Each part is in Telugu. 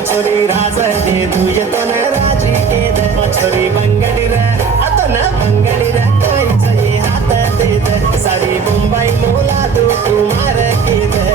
छोरी राज दे तू ये तो न राजी के दे छोरी बंगड़ी रे तो न बंगड़ी रे कोई चाहिए हाथ दे दे सारी मुंबई मोला तू कुमार के दे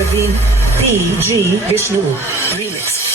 Praveen P.G. Vishnu Remix.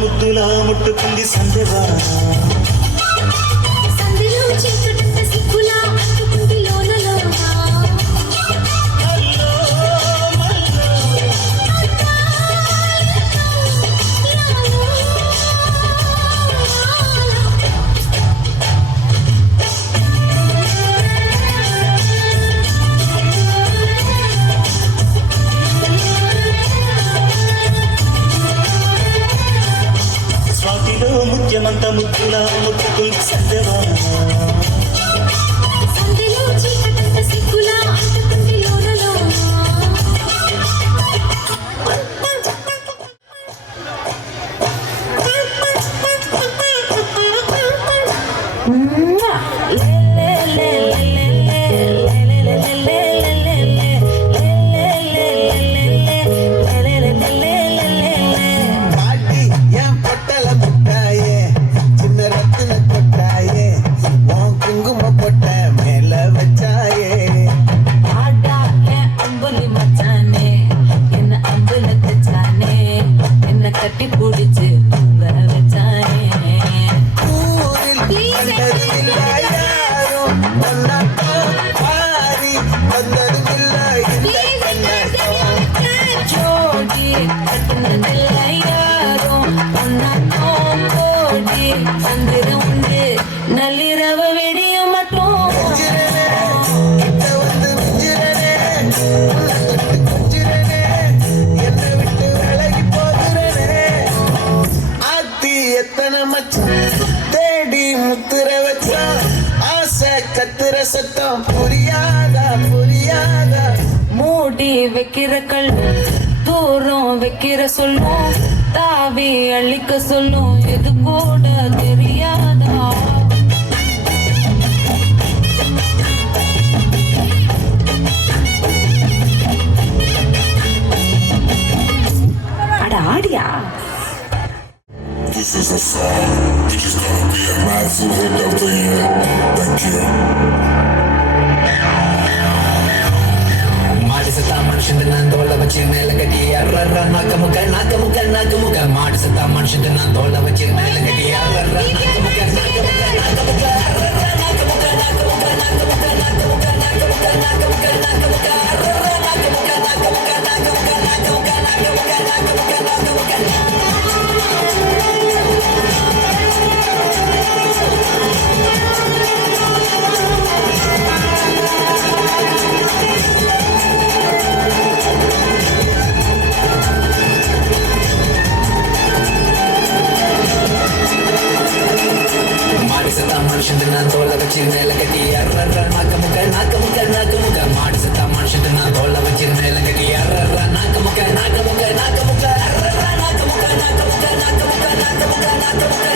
ముద్దులా ముట్టుకుంది సందెవా సందెలో చీకటంత సిగ్గులా అంటుకుంది లోనలో ముత్యమంత ముద్దులా ముట్టుకుంది సందెవా సందెలో చీకటంత సిగ్గులా అంటుకుంది లోనలో நள்ளிரவு வெடிய மட்டும் எத்தனை மச்சம் தேடி முத்துற வச்சா ஆசை கத்துற சத்தம் புரியாதா புரியாதா மூடி வைக்கிற கல்வி தூரம் வைக்கிற சொல்லும் தாவி அழிக்க சொல்லும் இது கூட தெரியாதா அட ஆடியா This is a song, which is gonna be a massive hit up for you. Thank you. ಮಾಡಿಸತ್ತ ಮನುಷ್ಯನ ತೋಳ ವಚ್ಚಿ ಮೇಲೆ ಕಟ್ಟಿ ಅರ್ರ ನಾಕ ಮುಖ ನಾಕ ಮುಖ ನಾಕ ಮುಖ ಮಾಡಿಸತ್ತ ಮನುಷ್ಯನ ತೋಳ ವಚ್ಚಿ ಮೇಲೆ ಕಟ್ಟಿ ಅರ್ರ ನಾಕ ಮುಖ ನಾಕ ಮುಖ ನಾಕ ಮುಖ ಅರ್ರ ನಾಕ ಮುಖ ನಾಕ ಮುಖ ನಾಕ ಮುಖ ನಾಕ ಮುಖ ನಾಕ ಮುಖ ನಾಕ ಮುಖ ನಾಕ ಮುಖ ಅರ್ರ ನಾಕ ಮುಖ ನಾಕ ಮುಖ ನಾಕ ಮುಖ ನಾಕ ಮುಖ ನಾಕ ಮುಖ ನಾಕ ಮುಖ ನಾಕ ಮುಖ ಮನುಷ್ಯನ ತೋಳ ವಚ್ಚಿ ಮೇಲೆ ಕಟ್ಟಿ ಅರ್ರ ನಾಕ ಮುಖ ನಾಕ ಮುಖ ನಾಕ ಮುಖ ಮಾಡಿಸತ್ತ ಮನುಷ್ಯನ ತೋಳ ವಚ್ಚಿ ಮೇಲೆ ಕಟ್ಟಿ ಅರ್ರ ನಾಕ ಮುಖ ನಾಕ ಮುಖ ನಾಕ Alaris,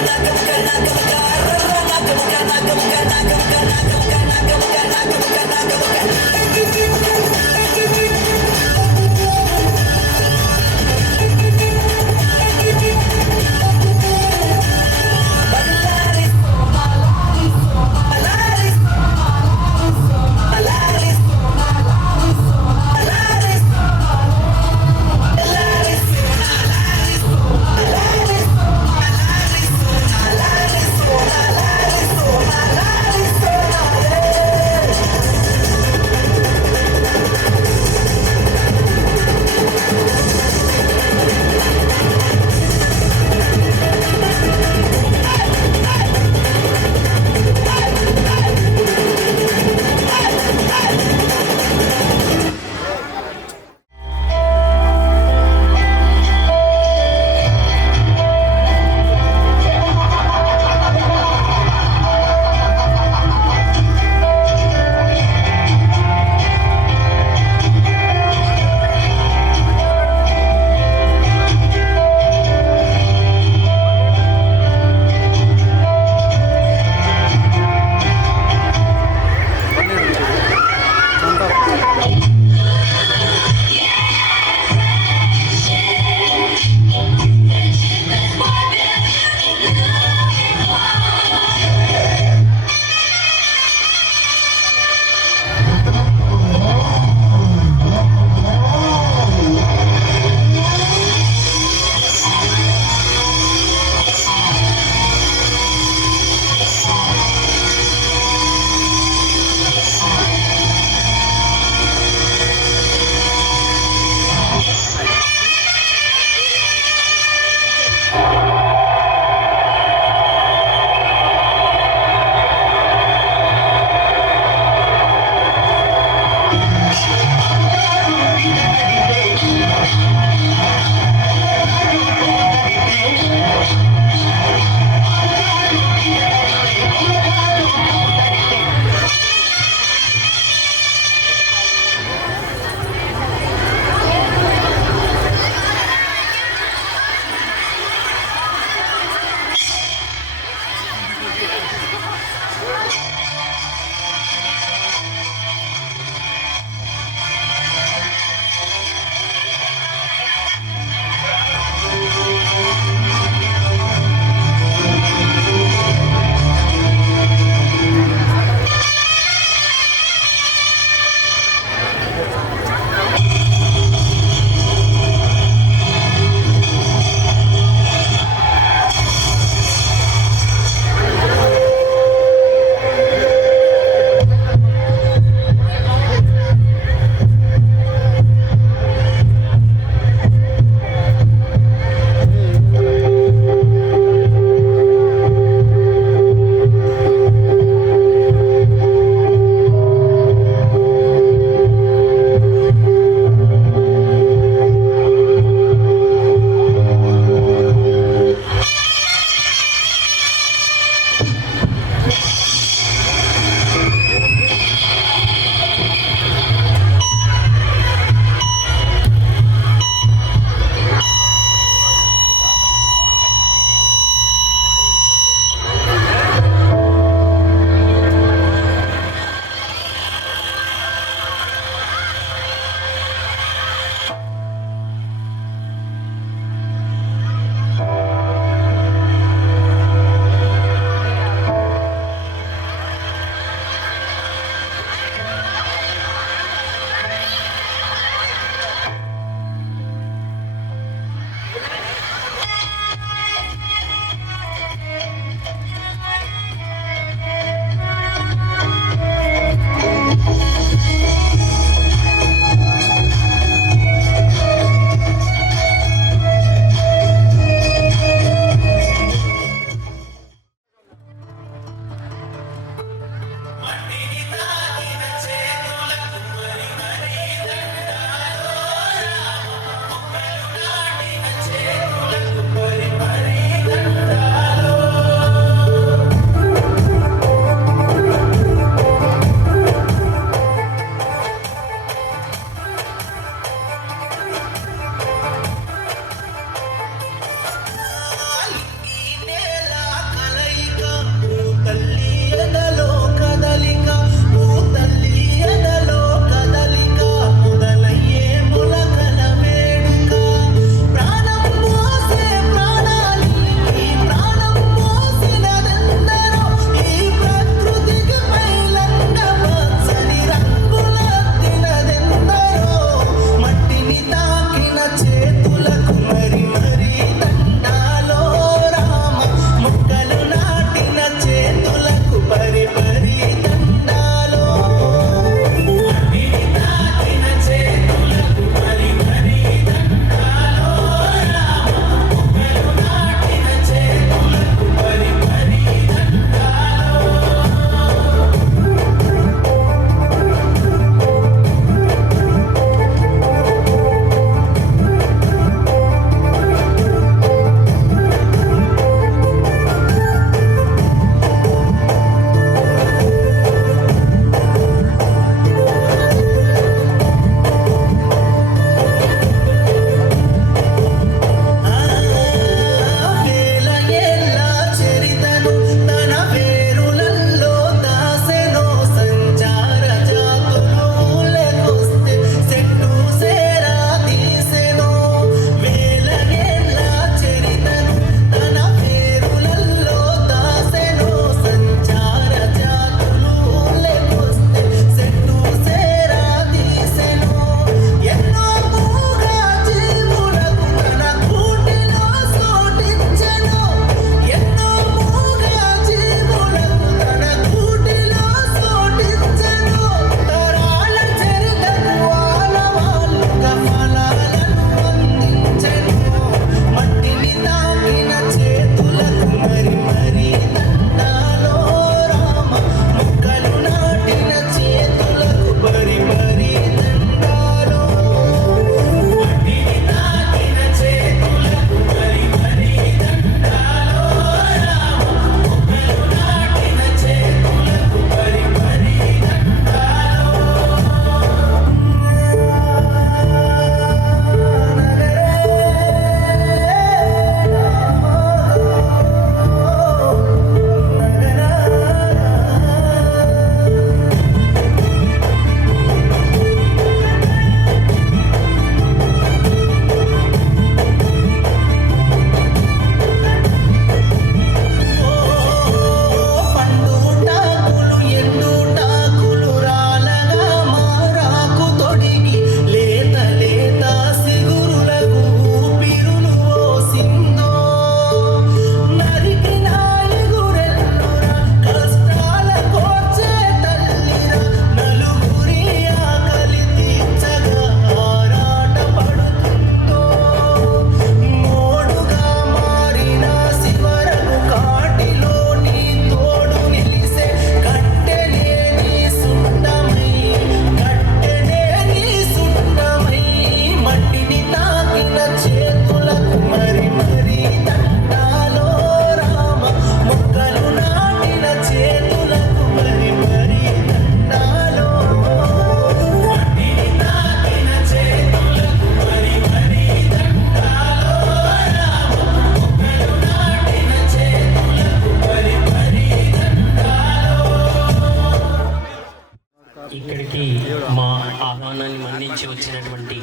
నుంచి వచ్చినటువంటి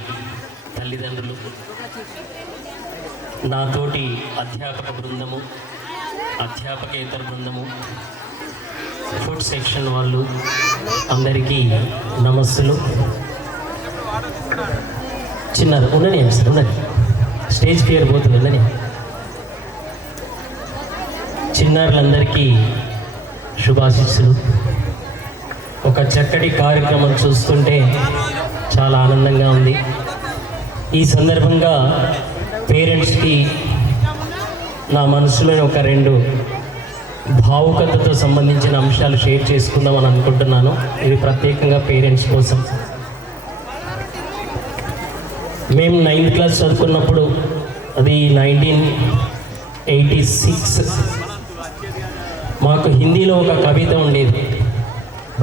తల్లిదండ్రులు, నాతోటి అధ్యాపక బృందము, అధ్యాపకేతర బృందము, ఫుడ్ సెక్షన్ వాళ్ళు అందరికీ నమస్సులు. చిన్నారు ఉన్నది సార్, ఉన్నది స్టేజ్ ఫియర్ పోతుంది, ఉన్నది. చిన్నారులందరికీ శుభాశీస్సులు. ఒక చక్కటి కార్యక్రమం చూస్తుంటే చాలా ఆనందంగా ఉంది. ఈ సందర్భంగా పేరెంట్స్కి నా మనసులో ఒక 2 భావుకతతో సంబంధించిన అంశాలు షేర్ చేసుకుందామని అనుకుంటున్నాను. ఇది ప్రత్యేకంగా పేరెంట్స్ కోసం. మేము 9th క్లాస్ చదువుకున్నప్పుడు, అది 1986, మాకు హిందీలో ఒక కవిత ఉండేది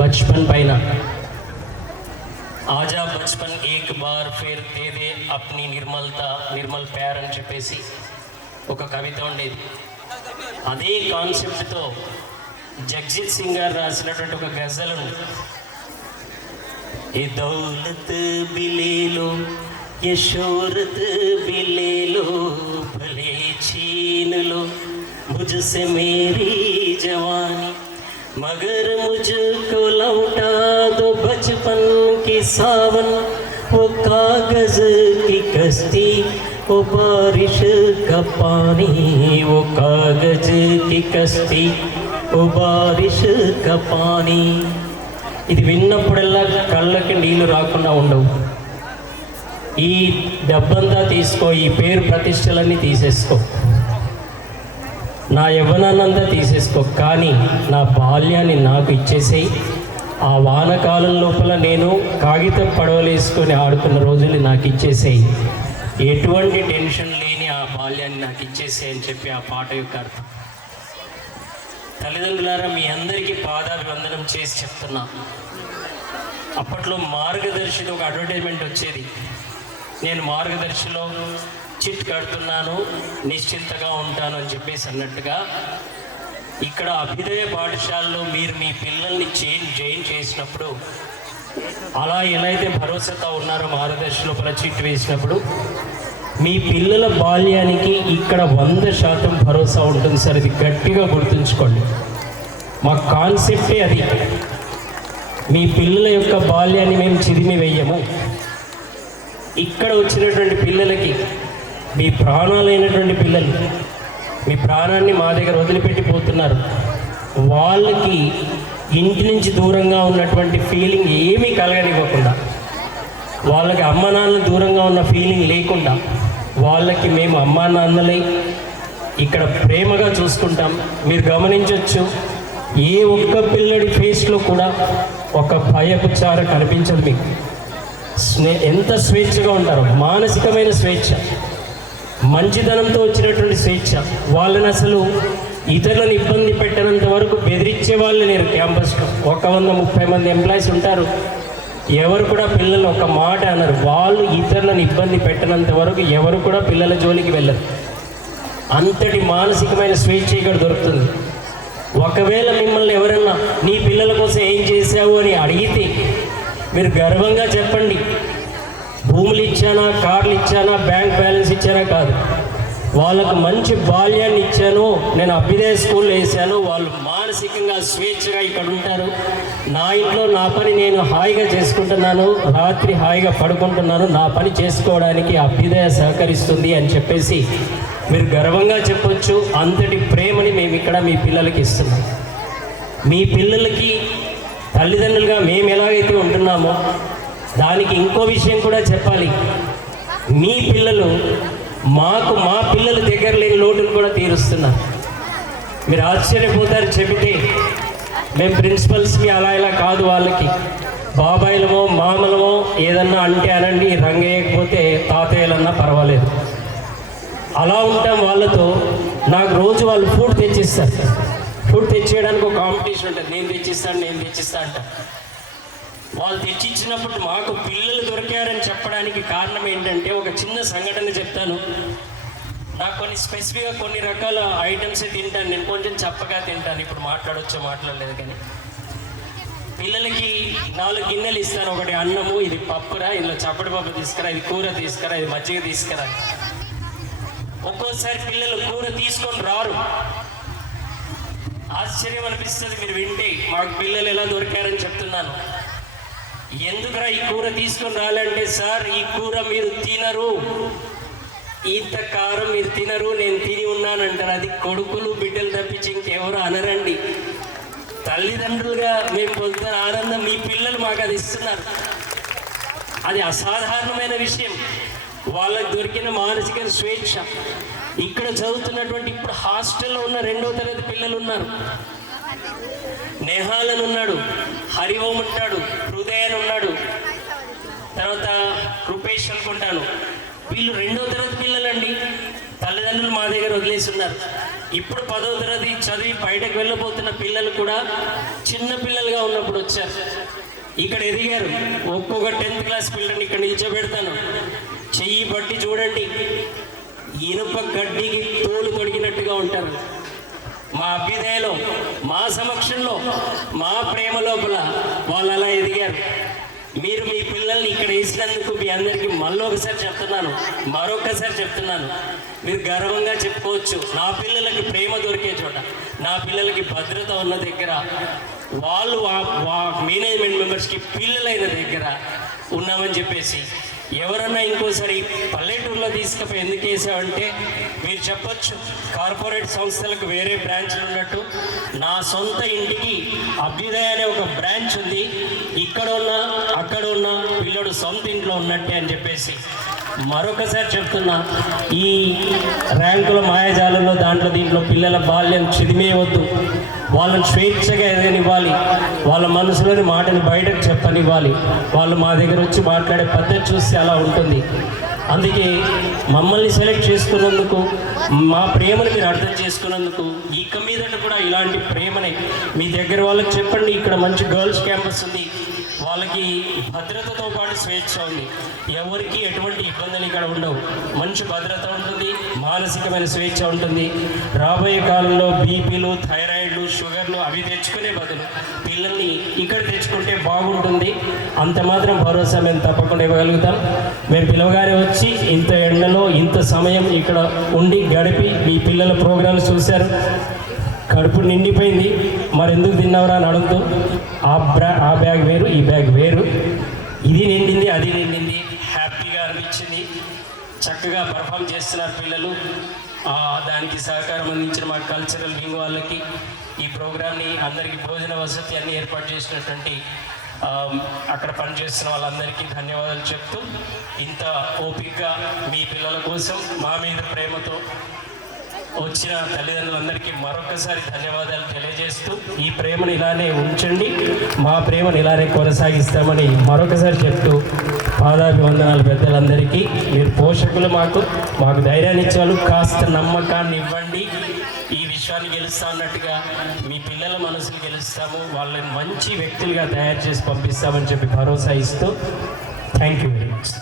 బచ్పన్ పైన. ఆజా బచ్పన్ ఏక్ bar Phir they they అప్ని Nirmal ప్యార్ అని చెప్పేసి ఒక కవిత ఉండేది. అదే కాన్సెప్ట్తో జగ్జిత్ సింగ్ గారు రాసినటువంటి ఒక గజల్ ఉంది. ఏ దౌలత్ బిలేలో ये शोहरत भी ले लो भले छीन लो मुझसे मेरी जवानी, मगर मुझको लौटा दो बचपन की सावन, वो कागज की कश्ती, वो बारिश का पानी, वो कागज की कश्ती, वो बारिश का पानी. ఇది విన్నప్పుడల్లా కళ్ళకి నీళ్లు రాకుండా ఉండవు. ఈ డబ్బంతా తీసుకో, ఈ పేరు ప్రతిష్టలన్నీ తీసేసుకో, నా యవ్వనాన్నంతా తీసేసుకో, కానీ నా బాల్యాన్ని నాకు ఇచ్చేసేయి. ఆ వానకాలం లోపల నేను కాగితం పడవలేసుకొని ఆడుకున్న రోజులు నాకు ఇచ్చేసేయి. ఎటువంటి టెన్షన్ లేని ఆ బాల్యాన్ని నాకు ఇచ్చేసేయి అని చెప్పి ఆ పాట యొక్క అర్థం. తల్లిదండ్రులారా, మీ అందరికీ పాదాభివందనం చేసి చెప్తున్నా. అప్పట్లో మార్గదర్శిలో ఒక అడ్వర్టైజ్మెంట్ వచ్చేది. నేను మార్గదర్శిలో చిట్ కడుతున్నాను, నిశ్చింతగా ఉంటాను అని చెప్పేసి అన్నట్టుగా, ఇక్కడ అభ్యుదయ పాఠశాలలో మీరు మీ పిల్లల్ని జాయిన్ చేసినప్పుడు అలా ఎలా అయితే భరోసాతో ఉన్నారో మార్గదర్శిలో చిట్ వేసినప్పుడు, మీ పిల్లల బాల్యానికి ఇక్కడ 100% భరోసా ఉంటుంది సార్. ఇది గట్టిగా గుర్తుంచుకోండి. మా కాన్సెప్టే అది. మీ పిల్లల యొక్క బాల్యాన్ని మేము చిరిమి వేయము. ఇక్కడ వచ్చినటువంటి పిల్లలకి, మీ ప్రాణాలైనటువంటి పిల్లలు, మీ ప్రాణాన్ని మా దగ్గర వదిలిపెట్టిపోతున్నారు. వాళ్ళకి ఇంటి నుంచి దూరంగా ఉన్నటువంటి ఫీలింగ్ ఏమీ కలగనివ్వకుండా, వాళ్ళకి అమ్మ నాన్న దూరంగా ఉన్న ఫీలింగ్ లేకుండా, వాళ్ళకి మేము అమ్మా నాన్నలై ఇక్కడ ప్రేమగా చూసుకుంటాం. మీరు గమనించవచ్చు, ఏ ఒక్క పిల్లడి ఫేస్లో కూడా ఒక భయపు చార కనిపించదు. మీకు ఎంత స్వేచ్ఛగా ఉంటారో, మానసికమైన స్వేచ్ఛ, మంచితనంతో వచ్చినటువంటి స్వేచ్ఛ. వాళ్ళని అసలు ఇతరులను ఇబ్బంది పెట్టనంత వరకు బెదిరించే వాళ్ళు లేరు క్యాంపస్లో. 130 మంది ఎంప్లాయీస్ ఉంటారు, ఎవరు కూడా పిల్లలు ఒక మాట అన్నారు. వాళ్ళు ఇతరులను ఇబ్బంది పెట్టనంత వరకు ఎవరు కూడా పిల్లల జోలికి వెళ్ళరు. అంతటి మానసికమైన స్వేచ్ఛ ఇక్కడ దొరుకుతుంది. ఒకవేళ మిమ్మల్ని ఎవరన్నా నీ పిల్లల కోసం ఏం చేశావు అని అడిగితే మీరు గర్వంగా చెప్పండి, భూములు ఇచ్చానా, కార్లు ఇచ్చానా, బ్యాంక్ బ్యాలెన్స్ ఇచ్చానా కాదు, వాళ్ళకు మంచి బాల్యాన్ని ఇచ్చాను, నేను అభ్యుదయ స్కూల్లో వేసాను, వాళ్ళు మానసికంగా స్వేచ్ఛగా ఇక్కడ ఉంటారు, నా ఇంట్లో నా పని నేను హాయిగా చేసుకుంటున్నాను, రాత్రి హాయిగా పడుకుంటున్నాను, నా పని చేసుకోవడానికి అభ్యుదయ సహకరిస్తుంది అని చెప్పేసి మీరు గర్వంగా చెప్పొచ్చు. అంతటి ప్రేమని మేము ఇక్కడ మీ పిల్లలకి ఇస్తున్నాం. మీ పిల్లలకి తల్లిదండ్రులుగా మేము ఎలాగైతే ఉంటున్నామో దానికి ఇంకో విషయం కూడా చెప్పాలి. మీ పిల్లలు మాకు, మా పిల్లల దగ్గర లేని లోటులు కూడా తీరుస్తున్నారు. మీరు ఆశ్చర్యపోతారు చెబితే. మేము ప్రిన్సిపల్స్కి అలా ఇలా కాదు, వాళ్ళకి బాబాయిలమో మామలమో ఏదన్నా అంటే అనండి, రంగేయకపోతే తాతయ్యలన్నా పర్వాలేదు, అలా ఉంటాం వాళ్ళతో. నాకు రోజు వాళ్ళు ఫుడ్ తెచ్చిస్తారు. ఫుడ్ తెచ్చేయడానికి ఒక కాంపిటీషన్ ఉంటుంది, నేను తెచ్చిస్తా అంట. వాళ్ళు తెచ్చిచ్చినప్పుడు మాకు పిల్లలు దొరికారని చెప్పడానికి కారణం ఏంటంటే, ఒక చిన్న సంఘటన చెప్తాను. నాకు కొన్ని రకాల ఐటమ్స్ తింటాను నేను, కొంచెం చప్పగా తింటాను. ఇప్పుడు మాట్లాడొచ్చో మాట్లాడలేదు కానీ పిల్లలకి 4 గిన్నెలు ఇస్తాను, ఒకటి అన్నము, ఇది పప్పురా, ఇందులో చప్పటి పప్పు తీసుకురా, ఇది కూర తీసుకురా, ఇది మజ్జిగ తీసుకురా. ఒక్కోసారి పిల్లలు కూర తీసుకొని రారు. ఆశ్చర్యం అనిపిస్తుంది మీరు వింటే, మాకు పిల్లలు ఎలా దొరికారని చెప్తున్నాను. ఎందుకురా ఈ కూర తీసుకొని రాలంటే, సార్ ఈ కూర మీరు తినరు, ఇంత కారం మీరు తినరు, నేను తిని ఉన్నానంటారు. అది కొడుకులు బిడ్డలు తప్పించి ఇంకెవరు అనరండి. తల్లిదండ్రులుగా మేము పొందుతున్న ఆనందం మీ పిల్లలు మాకు అది ఇస్తున్నారు. అది అసాధారణమైన విషయం. వాళ్ళకి దొరికిన మానసిక స్వేచ్ఛ. ఇక్కడ చదువుతున్నటువంటి ఇప్పుడు హాస్టల్లో ఉన్న 2వ తరగతి పిల్లలు ఉన్నారు. నేహాలన్ ఉన్నాడు, హరిఓం ఉంటాడు, హృదయన్ ఉన్నాడు, తర్వాత కృపేష్ అనుకుంటాను. వీళ్ళు 2వ తరగతి పిల్లలండి. తల్లిదండ్రులు మా దగ్గర వదిలేసి ఉన్నారు. ఇప్పుడు 10వ తరగతి చదివి బయటకు వెళ్ళబోతున్న పిల్లలు కూడా చిన్న పిల్లలుగా ఉన్నప్పుడు వచ్చారు, ఇక్కడ ఎదిగారు. ఒక్కొక్క 10th క్లాస్ పిల్లల్ని ఇక్కడ నిల్చోబెడతాను. చెయ్యి బట్టి చూడండి, ఇనుప గడ్డికి తోలు తొడిగినట్టుగా ఉంటారు. మా అభ్యుదయలో, మా సమక్షంలో, మా ప్రేమ లోపల వాళ్ళు అలా ఎదిగారు. మీరు మీ పిల్లల్ని ఇక్కడ వేసినందుకు మీ అందరికీ మళ్ళొకసారి చెప్తున్నాను, మరొకసారి చెప్తున్నాను, మీరు గర్వంగా చెప్పుకోవచ్చు. నా పిల్లలకి ప్రేమ దొరికే చోట, నా పిల్లలకి భద్రత ఉన్న దగ్గర, వాళ్ళు మేనేజ్మెంట్ మెంబర్స్కి పిల్లలైన దగ్గర ఉన్నామని చెప్పేసి. ఎవరన్నా ఇంకోసారి పల్లెటూరులో తీసుకుపోయి ఎందుకు వేసామంటే మీరు చెప్పొచ్చు, కార్పొరేట్ సంస్థలకు వేరే బ్రాంచ్లు ఉన్నట్టు నా సొంత ఇంటికి అభ్యుదయ అనే ఒక బ్రాంచ్ ఉంది, ఇక్కడ ఉన్న అక్కడ ఉన్న పిల్లడు సొంత ఇంట్లో ఉన్నట్టే అని చెప్పేసి. మరొకసారి చెప్తున్నా, ఈ ర్యాంకుల మాయాజాలంలో దీంట్లో పిల్లల బాల్యం చిదిమేయవద్దు. వాళ్ళని స్వేచ్ఛగా ఎదగనివ్వాలి, వాళ్ళ మనసులోని మాటని బయటకు చెప్పనివ్వాలి. వాళ్ళు మా దగ్గర వచ్చి మాట్లాడే పద్ధతి చూస్తే అలా ఉంటుంది. అందుకే మమ్మల్ని సెలెక్ట్ చేసుకున్నందుకు, మా ప్రేమను మీరు అర్థం చేసుకున్నందుకు, ఇక మీదట కూడా ఇలాంటి ప్రేమని మీ దగ్గర వాళ్ళకి చెప్పండి. ఇక్కడ మంచి గర్ల్స్ క్యాంపస్ ఉంది, వాళ్ళకి భద్రతతో పాటు స్వేచ్ఛ ఉంది, ఎవరికి ఎటువంటి ఇబ్బందులు ఇక్కడ ఉండవు, మంచి భద్రత ఉంటుంది, మానసికమైన స్వేచ్ఛ ఉంటుంది. రాబోయే కాలంలో బీపీలు, థైరాయిడ్లు, షుగర్లు అవి తెచ్చుకునే బదులు పిల్లల్ని ఇక్కడ తెచ్చుకుంటే బాగుంటుంది. అంత మాత్రం భరోసా మేము తప్పకుండా ఇవ్వగలుగుతాం. మేము పిలవగానే వచ్చి ఇంత ఎండలో ఇంత సమయం ఇక్కడ ఉండి గడిపి మీ పిల్లల ప్రోగ్రామ్స్ చూశారు, కడుపు నిండిపోయింది. మరి ఎందుకు తిన్నావురా అని అడుగుతూ, ఆ బ్యాగ్ వేరు, ఈ బ్యాగ్ వేరు, ఇది నిండింది, అది నిండింది, హ్యాపీగా అనిపించింది. చక్కగా పర్ఫామ్ చేస్తున్నారు పిల్లలు. దానికి సహకారం అందించిన మా కల్చరల్ వింగ్ వాళ్ళకి, ఈ ప్రోగ్రామ్ని అందరికీ భోజన వసతి అన్ని ఏర్పాటు చేసినటువంటి అక్కడ పనిచేస్తున్న వాళ్ళందరికీ ధన్యవాదాలు చెప్తూ, ఇంత ఓపికగా మీ పిల్లల కోసం మా మీద ప్రేమతో వచ్చిన తల్లిదండ్రులందరికీ మరొకసారి ధన్యవాదాలు తెలియజేస్తూ, ఈ ప్రేమను ఇలానే ఉంచండి, మా ప్రేమను ఇలానే కొనసాగిస్తామని మరొకసారి చెప్తూ, పాదాభివందనాలు పెద్దలందరికీ. మీరు పోషకులు, మాకు ధైర్యాన్ని ఇచ్చారు, కాస్త నమ్మకాన్ని ఇవ్వండి. ఈ విశ్వాన్ని గెలుస్తా అన్నట్టుగా మీ పిల్లల మనసులు గెలుస్తాము, వాళ్ళని మంచి వ్యక్తులుగా తయారు చేసి పంపిస్తామని చెప్పి భరోసా ఇస్తూ, thank you very much.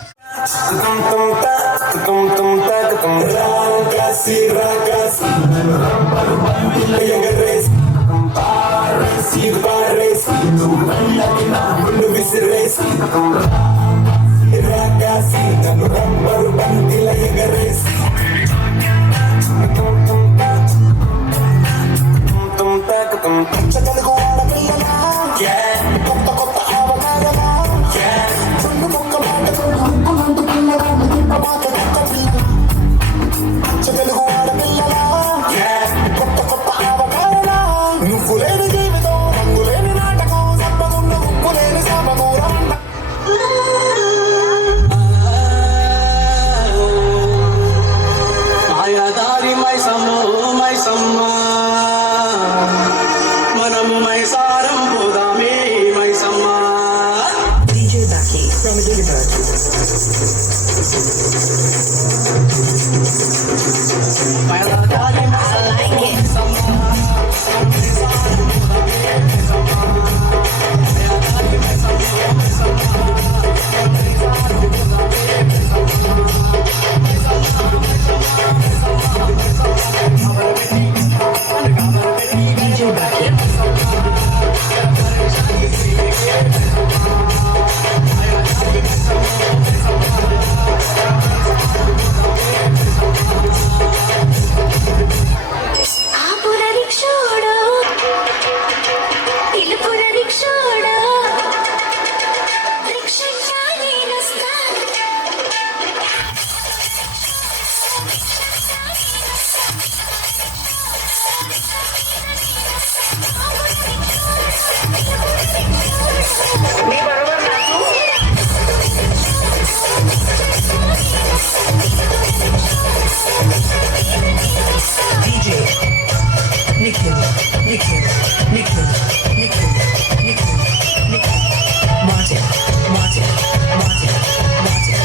DJ Bucky. Nikhil Nikhil Nikhil Nikhil Nikhil మార్చే మార్చే మార్చే మార్చే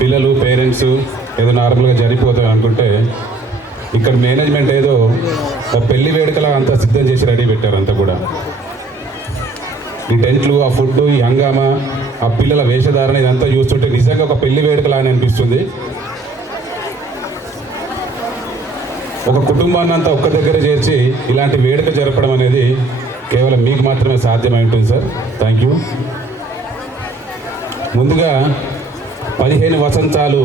పిల్లలు పేరెంట్స్ ఏదో నార్మల్గా జరిగిపోతాయి అనుకుంటే ఇక్కడ మేనేజ్మెంట్ ఏదో ఒక పెళ్లి వేడుకలా అంతా సిద్ధం చేసి రెడీ పెట్టారు అంతా కూడా. ఈ టెంట్లు, ఆ ఫుడ్, ఈ హంగామా, ఆ పిల్లల వేషధారణ ఇదంతా చూస్తుంటే నిజంగా ఒక పెళ్లి వేడుకలా అని అనిపిస్తుంది. ఒక కుటుంబాన్ని అంతా ఒక్క దగ్గర చేర్చి ఇలాంటి వేడుక జరపడం అనేది కేవలం మీకు మాత్రమే సాధ్యమై ఉంటుంది సార్. Thank you. ముందుగా 15 వసంతాలు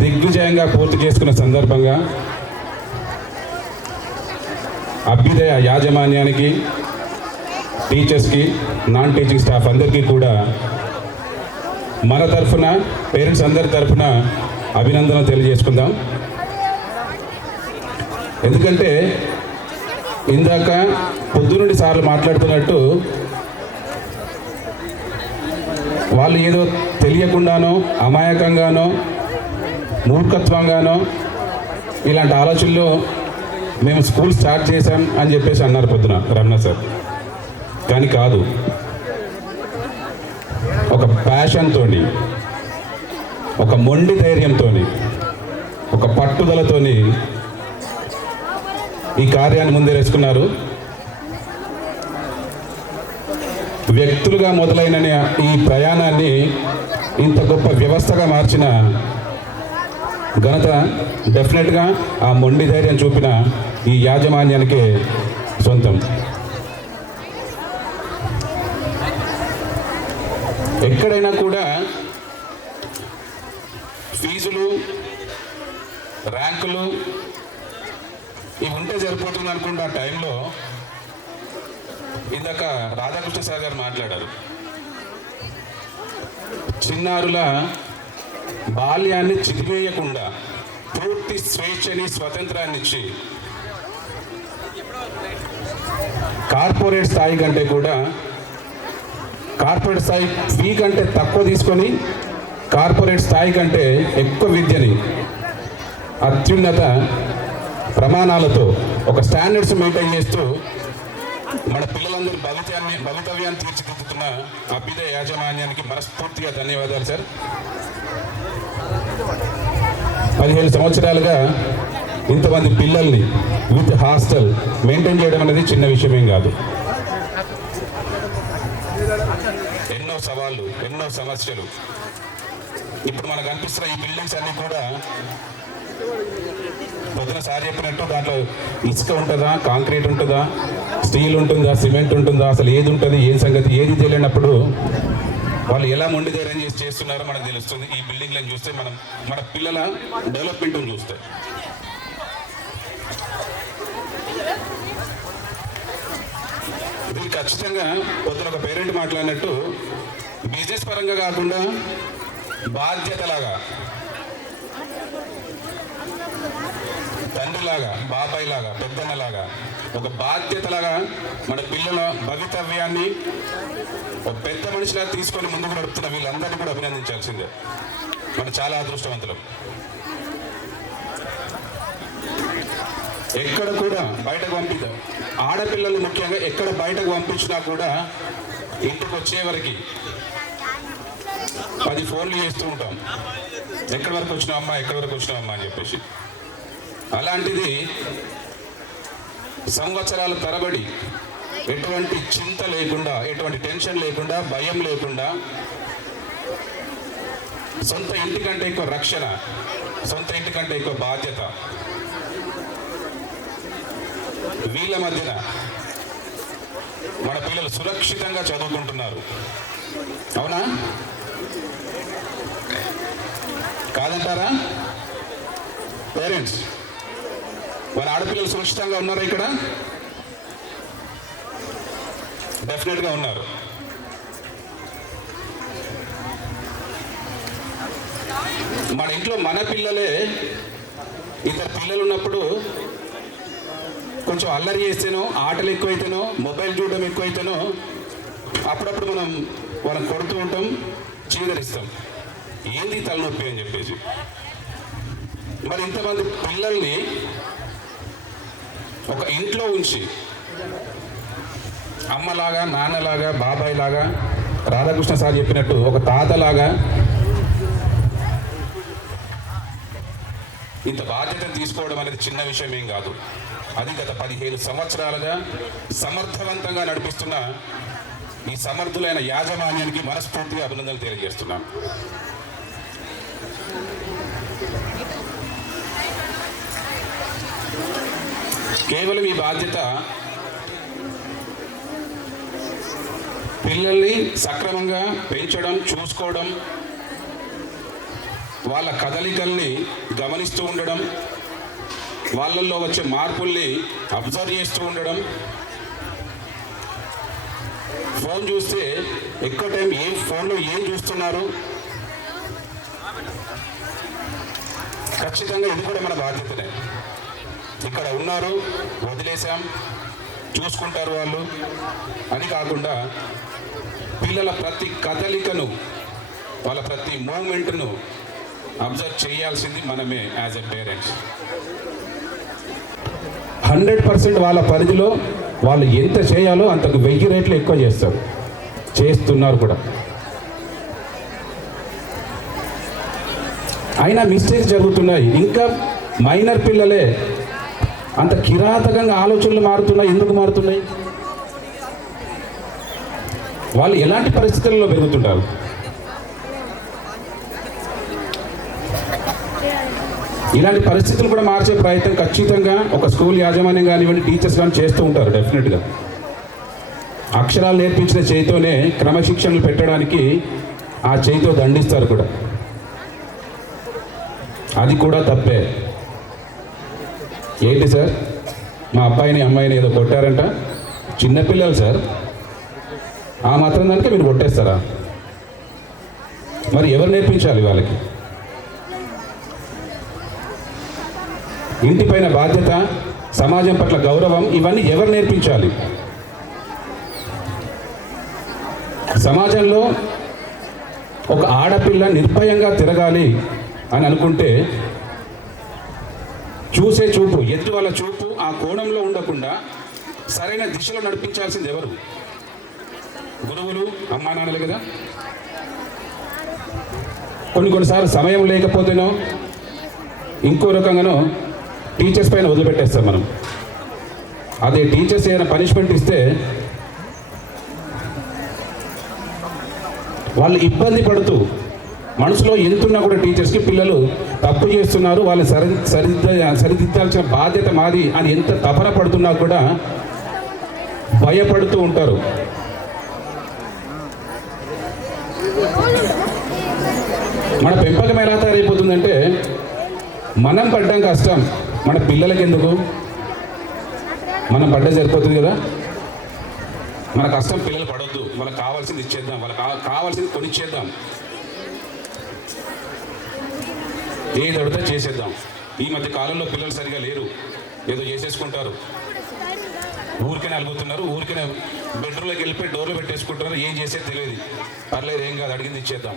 దిగ్విజయంగా పూర్తి చేసుకున్న సందర్భంగా అభ్యుదయ యాజమాన్యానికి, టీచర్స్కి, నాన్ టీచింగ్ స్టాఫ్ అందరికీ కూడా మన తరఫున, పేరెంట్స్ అందరి తరఫున అభినందనలు తెలియజేసుకుందాం. ఎందుకంటే ఇందాక పొద్దునుండి సార్లు మాట్లాడుతున్నట్టు వాళ్ళు ఏదో తెలియకుండానో, అమాయకంగానో, మూర్ఖత్వంగానో ఇలాంటి ఆలోచనలు మేము స్కూల్ స్టార్ట్ చేశాం అని చెప్పేసి అన్నారు పొద్దున రమణ సార్. కానీ కాదు, ఒక ప్యాషన్తో, ఒక మొండి ధైర్యంతో, ఒక పట్టుదలతోని ఈ కార్యాన్ని ముందేసుకున్నారు. వ్యక్తులుగా మొదలైన ఈ ప్రయాణాన్ని ఇంత గొప్ప వ్యవస్థగా మార్చిన ఘనత డెఫినెట్గా ఆ మొండి ధైర్యం చూపిన ఈ యాజమాన్యానికే సొంతం. ఎక్కడైనా కూడా ఫీజులు, ర్యాంకులు ఇవి ఉంటే సరిపోతుంది అనుకుంటే ఆ టైంలో ఇందాక రాధాకృష్ణ సార్ గారు మాట్లాడారు. చిన్నారుల బాల్యాన్ని చిదివేయకుండా పూర్తి స్వేచ్ఛని, స్వతంత్రాన్ని ఇచ్చి కార్పొరేట్ స్థాయి కంటే కూడా, కార్పొరేట్ స్థాయి ఫీ కంటే తక్కువ తీసుకొని కార్పొరేట్ స్థాయి కంటే ఎక్కువ విద్యని అత్యున్నత ప్రమాణాలతో ఒక స్టాండర్డ్స్ మెయింటైన్ చేస్తూ మన పిల్లలందరి భవితవ్యాన్ని తీర్చిదిద్దుతున్న అభ్యుదయ యాజమాన్యానికి మనస్ఫూర్తిగా ధన్యవాదాలు సార్. 15 సంవత్సరాలుగా ఇంతమంది పిల్లల్ని విత్ హాస్టల్ మెయింటైన్ చేయడం అనేది చిన్న విషయమేం కాదు. ఎన్నో సవాళ్ళు, ఎన్నో సమస్యలు. ఇప్పుడు మనకు అనిపిస్తున్న ఈ బిల్డింగ్స్ అన్నీ కూడా పొద్దున సార్ చెప్పినట్టు దాంట్లో ఇసుక ఉంటుందా, కాంక్రీట్ ఉంటుందా, స్టీల్ ఉంటుందా, సిమెంట్ ఉంటుందా, అసలు ఏది ఉంటుంది, ఏ సంగతి ఏది తెలియనప్పుడు వాళ్ళు ఎలా మొండి ధైర్యం చేసి చేస్తున్నారో మనకు తెలుస్తుంది. ఈ బిల్డింగ్లను చూస్తే మన పిల్లల డెవలప్మెంట్ని చూస్తే ఇది ఖచ్చితంగా పొద్దున ఒక పేరెంట్ మాట్లాడినట్టు బిజినెస్ పరంగా కాకుండా బాధ్యతలాగా, తండ్రిలాగా, బాబాయ్ లాగా, పెద్దన్నలాగా, ఒక బాధ్యతలాగా మన పిల్లల భవితవ్యాన్ని ఒక పెద్ద మనిషిలా తీసుకొని ముందుకు నడుపుతున్న వీళ్ళందరినీ కూడా అభినందించాల్సిందే. మనం చాలా అదృష్టవంతులం. ఎక్కడ కూడా బయటకు పంపిద్దాం, ఆడపిల్లలు ముఖ్యంగా ఎక్కడ బయటకు పంపించినా కూడా ఇంటికి వచ్చేవరకు 10 ఫోన్లు చేస్తూ ఉంటాం, ఎక్కడి వరకు వచ్చినావమ్మా, ఎక్కడి వరకు వచ్చినావమ్మా అని చెప్పేసి. అలాంటిది సంవత్సరాల తరబడి ఎటువంటి చింత లేకుండా, ఎటువంటి టెన్షన్ లేకుండా, భయం లేకుండా, సొంత ఇంటికంటే ఎక్కువ రక్షణ, సొంత ఇంటికంటే ఎక్కువ బాధ్యత, వీళ్ళ మధ్యన మన పిల్లలు సురక్షితంగా చదువుకుంటున్నారు. అవునా? కాదంటారా? పేరెంట్స్, వాళ్ళ ఆడపిల్లలు సురక్షితంగా ఉన్నారా ఇక్కడ? డెఫినెట్గా ఉన్నారు. మన ఇంట్లో మన పిల్లలే ఇద్దరు పిల్లలు ఉన్నప్పుడు కొంచెం అల్లరి చేస్తేనో, ఆటలు ఎక్కువైతేనో, మొబైల్ చూడడం ఎక్కువైతేనో అప్పుడప్పుడు మనం కొడుతూ ఉంటాం, చీదరిస్తాం, ఏంది తలనొప్పి అని చెప్పేసి. మరి ఇంతమంది పిల్లల్ని ఒక ఇంట్లో ఉంచి అమ్మలాగా, నాన్నలాగా, బాబాయ్ లాగా, రాధాకృష్ణ సార్ చెప్పినట్టు ఒక తాతలాగా ఇంత బాధ్యతను తీసుకోవడం అనేది చిన్న విషయం ఏం కాదు. అది గత 15 సంవత్సరాలుగా సమర్థవంతంగా నడిపిస్తున్న ఈ సమర్థులైన యాజమాన్యానికి మనస్ఫూర్తిగా అభినందనలు తెలియజేస్తున్నాను. కేవలం ఈ బాధ్యత పిల్లల్ని సక్రమంగా పెంచడం, చూసుకోవడం, వాళ్ళ కదలికల్ని గమనిస్తూ ఉండడం, వాళ్ళల్లో వచ్చే మార్పుల్ని అబ్జర్వ్ చేస్తూ ఉండడం, ఫోన్ చూస్తే ఎక్కువ టైం ఫోన్లో ఏం చూస్తున్నారు, ఖచ్చితంగా ఇది కూడా మన బాధ్యతనే. ఇక్కడ ఉన్నారు, వదిలేసాం, చూసుకుంటారు వాళ్ళు అని కాకుండా పిల్లల ప్రతి కదలికను, వాళ్ళ ప్రతి మూమెంట్ను అబ్జర్వ్ చేయాల్సింది మనమే యాజ్ ఎ పేరెంట్స్. 100% వాళ్ళ పరిధిలో వాళ్ళు ఎంత చేయాలో అంతకు 1000 రెట్లు ఎక్కువ చేస్తారు, చేస్తున్నారు కూడా. అయినా మిస్టేక్స్ జరుగుతున్నాయి. ఇంకా మైనర్ పిల్లలే అంత కిరాతకంగా ఆలోచనలు మారుతున్నాయి. ఎందుకు మారుతున్నాయి? వాళ్ళు ఎలాంటి పరిస్థితుల్లో పెరుగుతుంటారు? ఇలాంటి పరిస్థితులు కూడా మార్చే ప్రయత్నం ఖచ్చితంగా ఒక స్కూల్ యాజమాన్యం కానివ్వండి, టీచర్స్ కానీ చేస్తూ ఉంటారు డెఫినెట్గా. అక్షరాలు నేర్పించిన చేతితోనే క్రమశిక్షణలు పెట్టడానికి ఆ చేతితో దండిస్తారు కూడా. అది కూడా తప్పే. ఏంటి సార్, మా అబ్బాయిని అమ్మాయిని ఏదో కొట్టారంట, చిన్నపిల్లలు సార్, ఆ మాత్రం దానికి మీరు కొట్టేస్తారా? మరి ఎవరు నేర్పించాలి వాళ్ళకి? ఇంటిపైన బాధ్యత, సమాజం పట్ల గౌరవం, ఇవన్నీ ఎవరు నేర్పించాలి? సమాజంలో ఒక ఆడపిల్ల నిర్భయంగా తిరగాలి అని అనుకుంటే చూసే చూపు, ఎత్తు వాళ్ళ చూపు ఆ కోణంలో ఉండకుండా సరైన దిశలో నడిపించాల్సింది ఎవరు? గురువులు, అమ్మా నాన్నలు కదా. కొన్నిసార్లు సమయం లేకపోతేనో ఇంకో రకంగానో టీచర్స్ పైన వదిలిపెట్టేస్తాం మనం. అదే టీచర్స్ ఏదైనా పనిష్మెంట్ ఇస్తే వాళ్ళు ఇబ్బంది పడుతూ మనసులో ఎంతున్నా కూడా టీచర్స్కి పిల్లలు తప్పు చేస్తున్నారు, వాళ్ళు సరిదిద్దాల్సిన బాధ్యత మాది అని ఎంత తపన పడుతున్నా కూడా భయపడుతూ ఉంటారు. మన పెంపకం ఎలా తయారైపోతుందంటే మనం పడ్డం కష్టం మన పిల్లలకి ఎందుకు? మనం పడ్డ సరిపోతుంది కదా. మన కష్టం పిల్లలు పడొద్దు, వాళ్ళకి కావాల్సింది ఇచ్చేద్దాం, వాళ్ళకి కావాల్సింది కొనిచ్చేద్దాం, ఏది అడిగితే చేసేద్దాం. ఈ మధ్య కాలంలో పిల్లలు సరిగా లేరు, ఏదో చేసేసుకుంటారు, ఊరికనే అలుగుతున్నారు, ఊరికనే బెడ్రూమ్లోకి వెళ్ళిపోయి డోర్లు పెట్టేసుకుంటున్నారు, ఏం చేసేది తెలియదు. పర్లేదు, ఏం కాదు, అడిగింది ఇచ్చేద్దాం.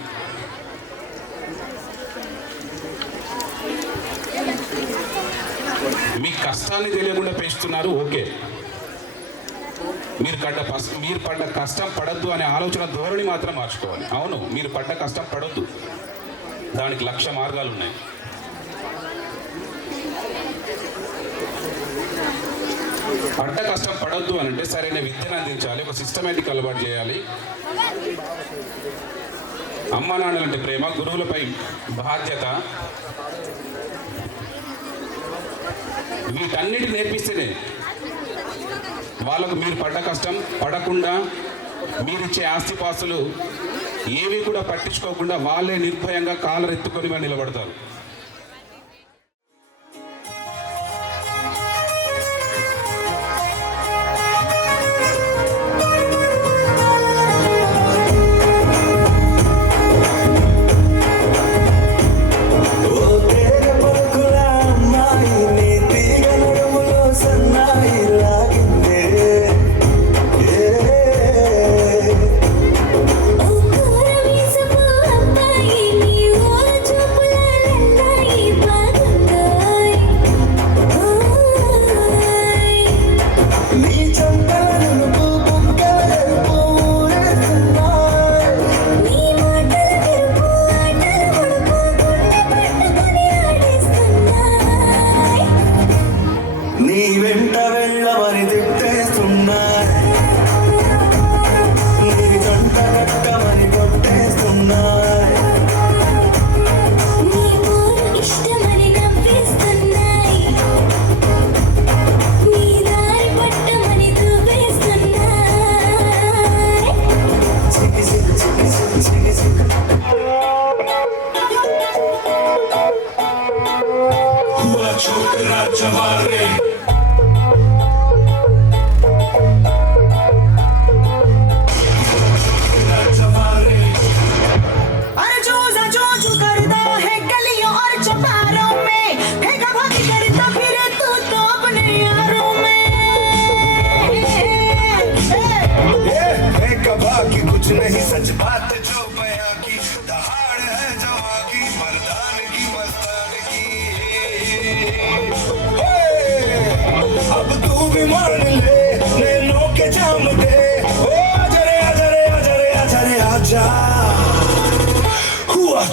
మీ కష్టాన్ని తెలియకుండా పెంచుతున్నారు, ఓకే. మీరు పడ్డ కష్టం పడద్దు అనే ఆలోచన ధోరణి మాత్రం మార్చుకోవాలి. అవును, మీరు పడ్డ కష్టం పడొద్దు, దానికి 1,00,000 మార్గాలు ఉన్నాయి. పడ్డ కష్టం పడొద్దు అని అంటే సరైన విద్యను అందించాలి, ఒక సిస్టమేటిక్ అలవాటు చేయాలి. అమ్మా నాన్నలంటే ప్రేమ, గురువులపై బాధ్యత, వీటన్నిటి నేర్పిస్తేనే వాళ్ళకు మీరు పడ్డ కష్టం పడకుండా మీరిచ్చే ఆస్తిపాస్తులు ఏవి కూడా పట్టించుకోకుండా వాళ్ళే నిర్భయంగా కాలర్ ఎత్తుకొని వాళ్ళు నిలబడతారు.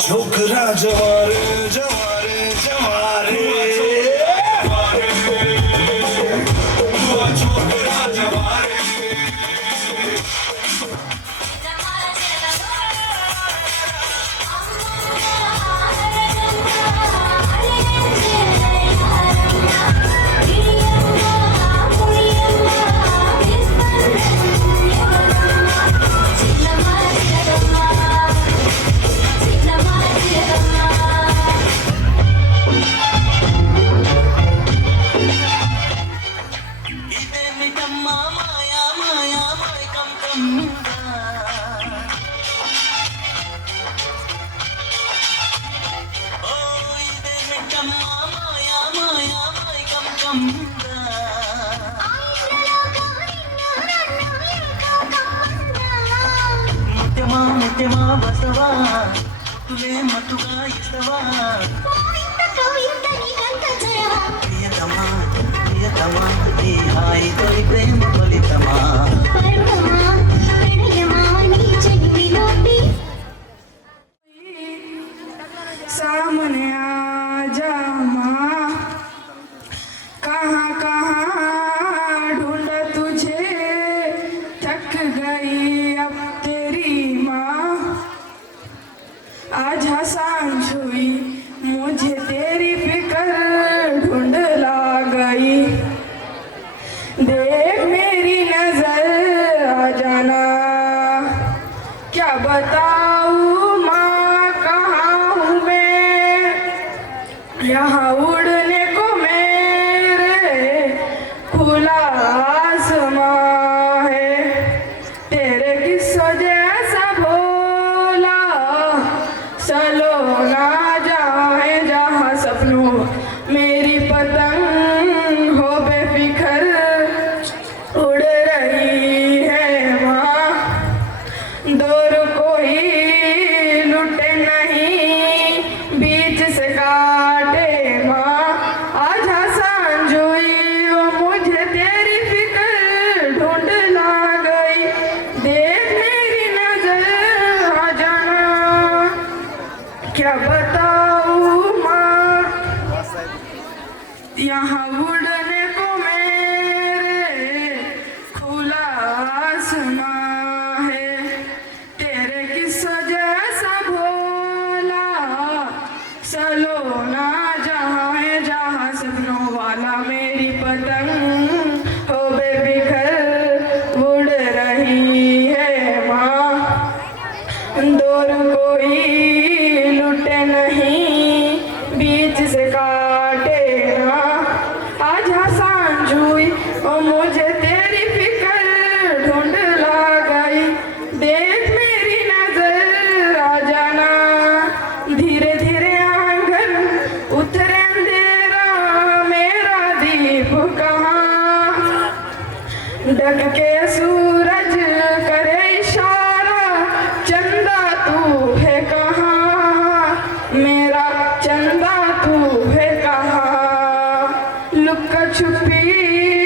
छोकरा जवारे जवारे जवारे छोकरा जवारे ಮುತ್ಯಮಾ ಬಸವ ತುಲೆ ಮತ್ತುಗ ಇಸವ ಪ್ರಿಯತಮ ಪ್ರಿಯತಮ ಈ ಹಾಯಿ ತೋರಿ ಪ್ರೇಮ ಫಲಿತಮ सामने आजा माँ कहाँ कहाँ ढूंढ तुझे थक गई अब तेरी माँ आज हसान छुई मुझे तेरी फिक्र ढूंढ ला गई देख मेरी नजर आ जाना क्या बताऊँ यहाँ उड़ने को मेरे खुला आसमां है तेरे किस्सों जैसा भोला चलो ना जाए जहाँ सपनों मेरी पतंग हो बेफिक्र उड़ रही है वहाँ दूर कोई लुटे नहीं बीच से क्या बताऊँ माँ यहाँ उड़ने को मेरे खुला आसमां है तेरे किस्सों जैसा भोला चलो ना जहाँ है जहाँ सपनों वाला मेरी पतंग हो बेबिखर उड़ रही है माँ लटक के सूरज करे इशारा, चंदा तू है कहाँ, मेरा चंदा तू है कहाँ। लुक छुपी